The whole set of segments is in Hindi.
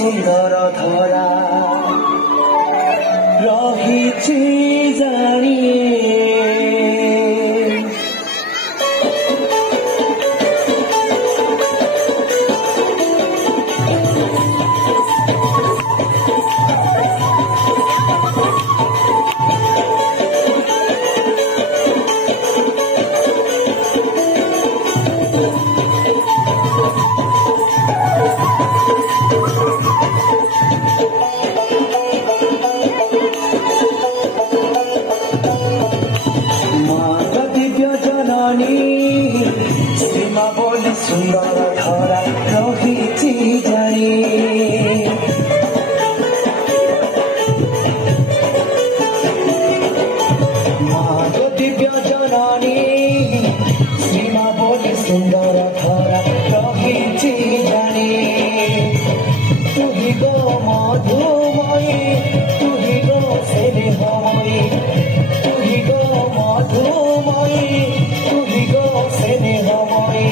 सुंदर धरा रही जानिए सीमा बोली सुंदर धरा रही जानी माँ जो दिव्य जननी सीमा बोली सुंदर धरा रही जानी तू ही गो मधुमयी तू ही गो स्नेहमयी तू ही गो मधुमयी तू ही गो स्नेहमयी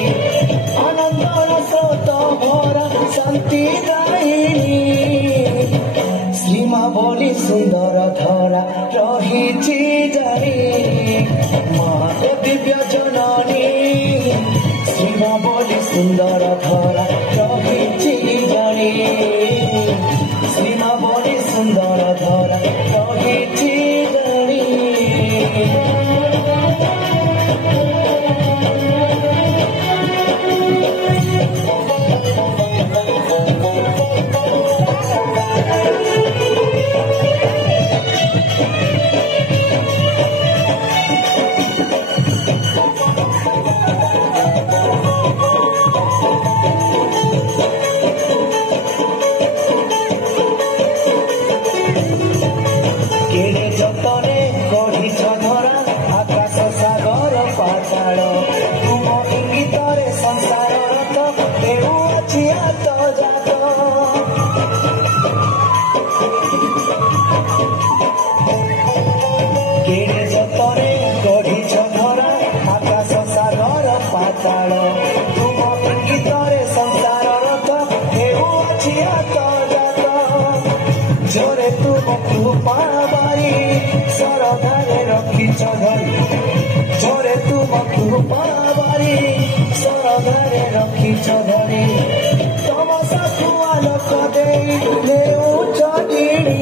आनंदर स्रोत भरा शांति दायिनी सीमा बोली सुंदर धरा रही जानी माँ को दिव्य जननी सीमा बोली सुंदर धरा रही जानी सीमा बोली सुंदर धरा रही जानी जतने गढ़ी धरा आकाश सागर पाताल तुम इंगितरे संसार रथ देउछि हात जात केड़े जतने गढ़ी धरा आकाश सागर पाताल तुम इंगितरे संसार रथ देउछि हात जात जोरे तुम कृपा बारी सरदारे रखिछ धरी जोरे तुम कृपा बारी सरदारे रखिछ धरी तम साथु आलोक देई लेउछ गिणी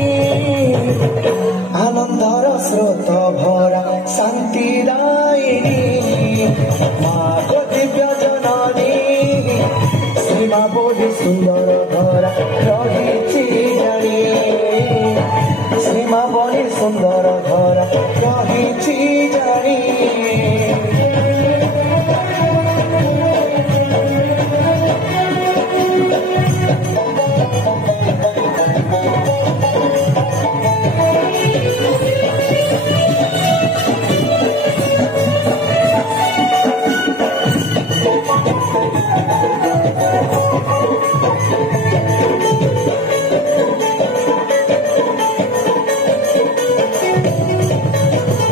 आनंदर स्रोत भरा शांति दायिनी माँ को दिव्य जननी सीमा बोली सुंदर धरा रही जानी सीमा बोली सुंदर धरा रही जानी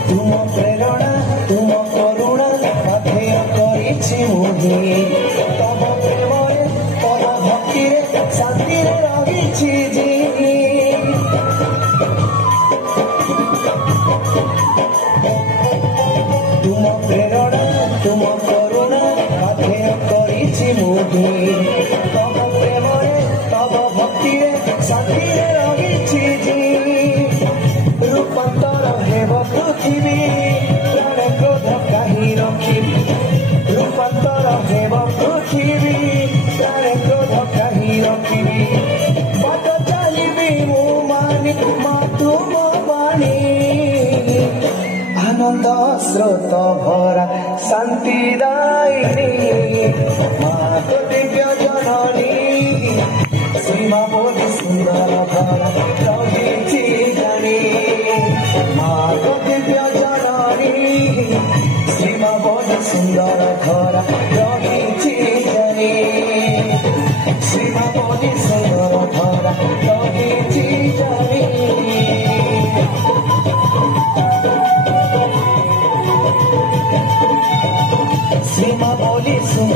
तुम प्रेरणा तुम करुणा पाथेय करिछि मुहि तब प्रेमरे तब भक्तिरे शान्तिरे रहिछि जिनि तुम प्रेरणा तुम करुणा पाथेय करिछि मुहि तब प्रेमरे तब भक्तिरे शान्तिरे रहिछि जिनि रूपांतर हेब पृथ्वी प्राण क्रोध काहि रखिबि रूपांतर हेब पृथ्वी प्राण क्रोध काहि रखिबि बाट चलिबि मु मानि तुम बाणी आनंद स्रोत भरा शांति दायिनी माँ को दिव्य जननी सीमा बोली सुंदर धरा रही जानी माँ को दिव्य जननी सीमा बोली सुंदर धरा रही जानी सीमा बोली सुंदर धरा रही जानी सीमा बोली सुंदर